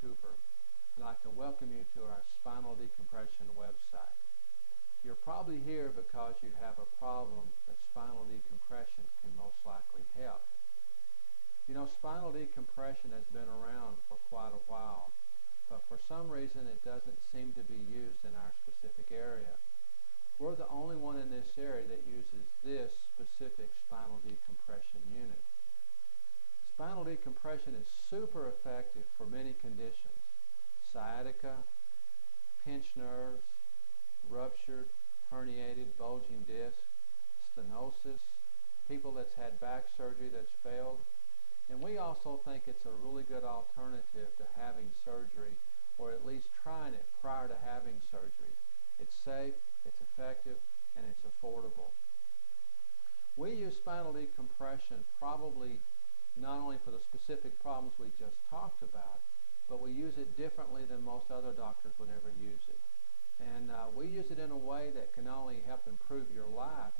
Cooper. I'd like to welcome you to our spinal decompression website. You're probably here because you have a problem that spinal decompression can most likely help. You know, spinal decompression has been around for quite a while, but for some reason it doesn't seem to be used in our specific area. We're the only one in this area that uses this specific spinal decompression unit. Spinal decompression is super effective for many conditions: sciatica, pinched nerves, ruptured, herniated, bulging disc, stenosis, people that's had back surgery that's failed. And we also think it's a really good alternative to having surgery, or at least trying it prior to having surgery. It's safe, it's effective, and it's affordable. We use spinal decompression probably not only for the specific problems we just talked about, but we use it differently than most other doctors would ever use it. And we use it in a way that can not only help improve your life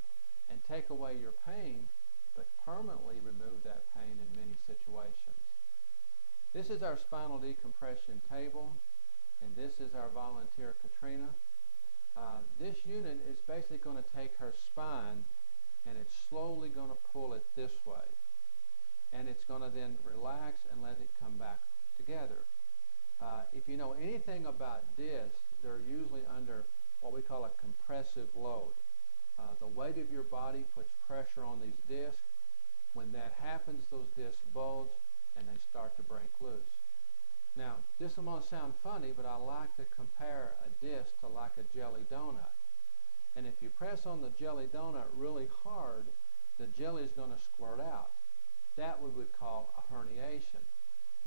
and take away your pain, but permanently remove that pain in many situations. This is our spinal decompression table, and this is our volunteer, Katrina. This unit is basically going to take her spine, and it's slowly going to pull it this way. And it's going to then relax and let it come back together. If you know anything about discs, they're usually under what we call a compressive load. The weight of your body puts pressure on these discs. When that happens, those discs bulge and they start to break loose. Now, this is going to sound funny, but I like to compare a disc to like a jelly donut. And if you press on the jelly donut really hard, the jelly is going to squirt out. That we would call a herniation.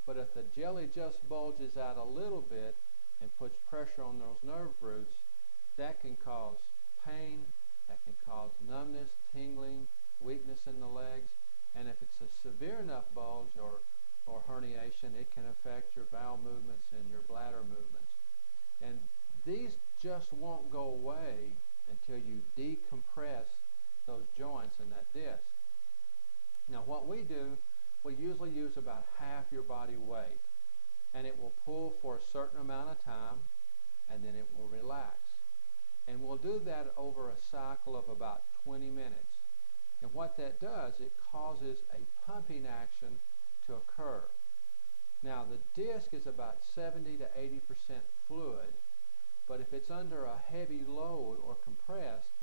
But if the jelly just bulges out a little bit and puts pressure on those nerve roots, that can cause pain, that can cause numbness, tingling, weakness in the legs, and if it's a severe enough bulge or herniation, it can affect your bowel movements and your bladder movements. And these just won't go away until you decompress those joints in that disc. Now what we do, we usually use about half your body weight, and it will pull for a certain amount of time, and then it will relax. And we'll do that over a cycle of about 20 minutes. And what that does, it causes a pumping action to occur. Now the disc is about 70 to 80% fluid, but if it's under a heavy load or compressed,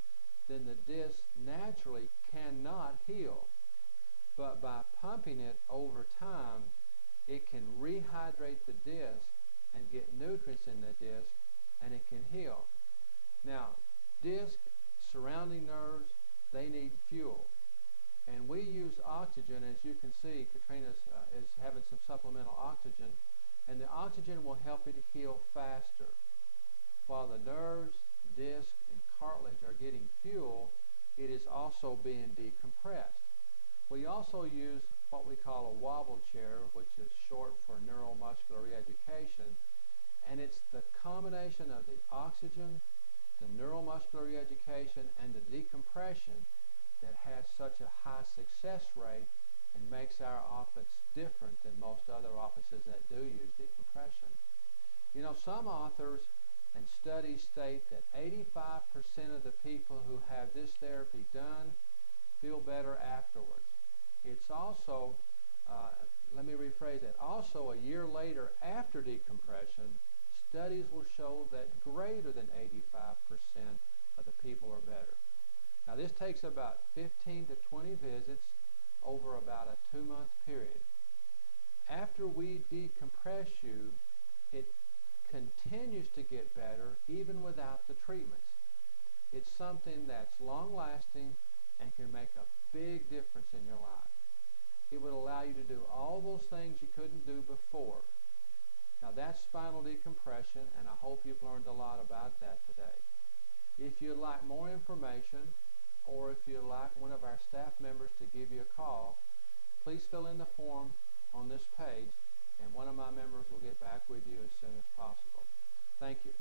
then the disc naturally cannot heal. But by pumping it over time, it can rehydrate the disc and get nutrients in the disc, and it can heal. Now, disc, surrounding nerves, they need fuel. And we use oxygen. As you can see, Katrina is having some supplemental oxygen, and the oxygen will help it heal faster. While the nerves, disc, and cartilage are getting fuel, it is also being decompressed. We also use what we call a wobble chair, which is short for neuromuscular reeducation, and it's the combination of the oxygen, the neuromuscular reeducation, and the decompression that has such a high success rate and makes our office different than most other offices that do use decompression. You know, some authors and studies state that 85% of the people who have this therapy done feel better afterwards. It's also, let me rephrase that, also a year later after decompression, studies will show that greater than 85% of the people are better. Now this takes about 15 to 20 visits over about a 2-month period. After we decompress you, it continues to get better even without the treatments. It's something that's long-lasting and can make a big difference in your life. It would allow you to do all those things you couldn't do before. Now that's spinal decompression, and I hope you've learned a lot about that today. If you'd like more information, or if you'd like one of our staff members to give you a call, please fill in the form on this page, and one of my members will get back with you as soon as possible. Thank you.